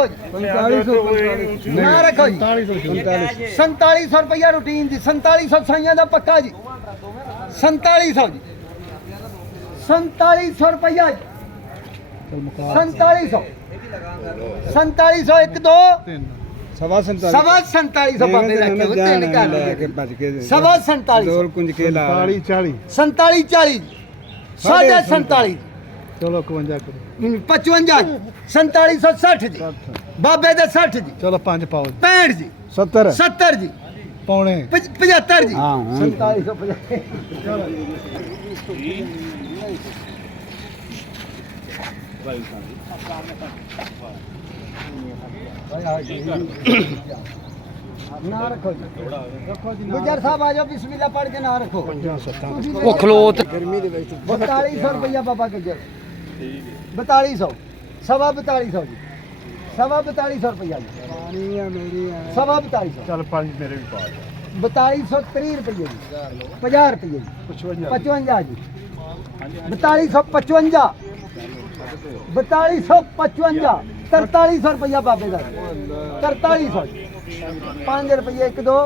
ना रखो जी 4700 रुपया रूटीन जी 4700 साइया का पक्का जी 4700 जी 4700 रुपया जी 4700 एक दो सवा 47 बाबे रखे तीन कर सवा 47 47 40 साढ़े 47 चलो 51 करो 55 4760 जी बाबे दे 60 जी चलो 5 पाओ 65 जी 70 जी पौने 75 जी हाँ 4750 ना रखो जी गुजर साहब आ जाओ बिस्मिल्लाह पढ़ के ना रखो वो खलोत 4200 रुपया बाबा गुजर 4200 सवा 4200 जी सवा 4200 रुपया जी सवा 4200 चल 5 मेरे भी पा 4230 रुपये जी 50 रुपये जी 55 जी 4255 4255 4300 रुपया बाबे का 4300 5 रुपये एक दो